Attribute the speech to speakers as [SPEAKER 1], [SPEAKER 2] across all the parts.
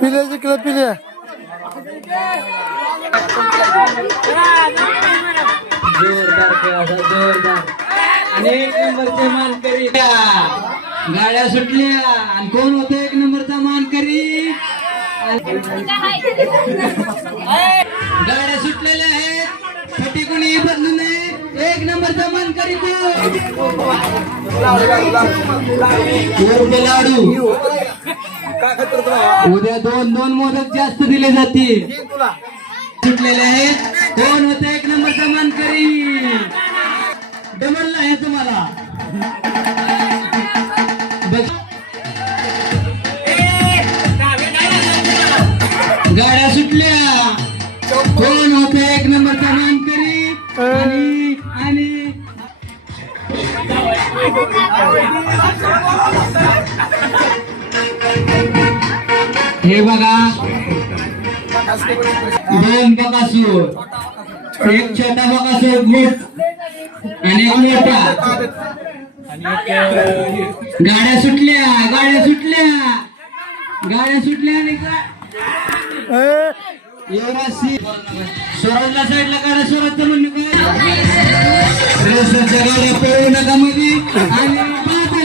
[SPEAKER 1] पिल्या जिंकलं पिल्या
[SPEAKER 2] जोरदार खेळ असा जोरदार. आणि एक नंबरचे मानकरी गाड्या सुटल्या. आणि कोण होतं? एक नंबरचा मानकरी. गाड्या सुटलेल्या आहेत. फटी कोणी बदलू एक लाडू. उद्या दोन दोन मोदक जास्त दिले जातील. सुटलेले आहेत कोण होते एक नंबर नंबरचा मानकरी डबल आहे तुम्हाला. हे बघा. दोन बकासूर. एक छोटा बकासूर ग्रुप आणि एक मोठा. गाड्या सुटल्या गाड्या सुटल्या. गाड्या सुटल्या आणि युवराज सिंग स्वराजला साईडला गाड्या स्वराजचं म्हणणं काय? रेसरच्या गाड्या पळू नका मध्ये पाहत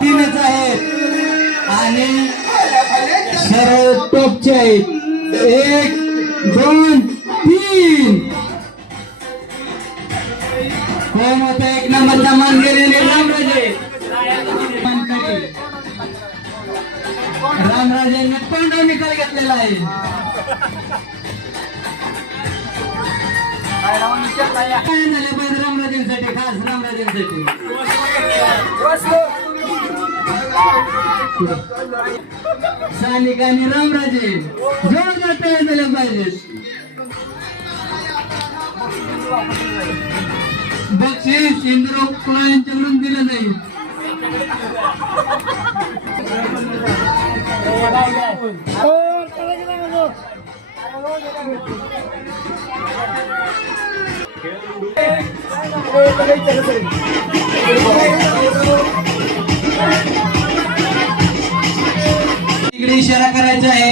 [SPEAKER 2] तीनच आहेत. आणि सर्व टॉपचे आहेत. एक दोन तीन. रामराजेंनी तोंडावर निकाल घेतलेला आहे. काय झालं पाहिजे रामराजेंसाठी? खास रामराजेंसाठी. सानिक आणि रामराजे जोरदार तयार झाल्या पाहिजेत बक्षीस इंद्र यांच्याकडून दिलं जाईल. इकडे इशारा करायचा आहे.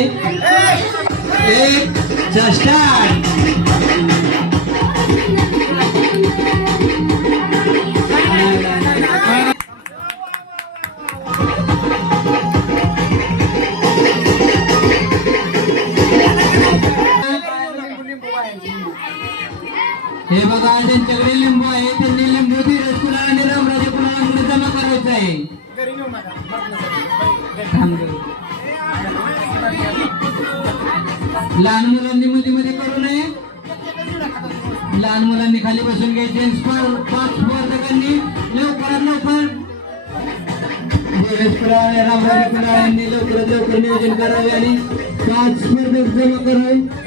[SPEAKER 2] एक चा हे बघा ज्यांच्याकडे लिंबू आहे त्यांनी लिंबू धीरज कुणा आणि रामराजे कुणाला जमा करायचं आहे. लहान मुलांनी मध्ये मध्ये करू नये. लहान मुलांनी खाली बसून घ्यायचे. पाच स्पर्धकांनी लवकरात लवकर धीरज रामराजे लवकरात लवकर नियोजन करावे आणि पाच स्पर्धक जमा करावे.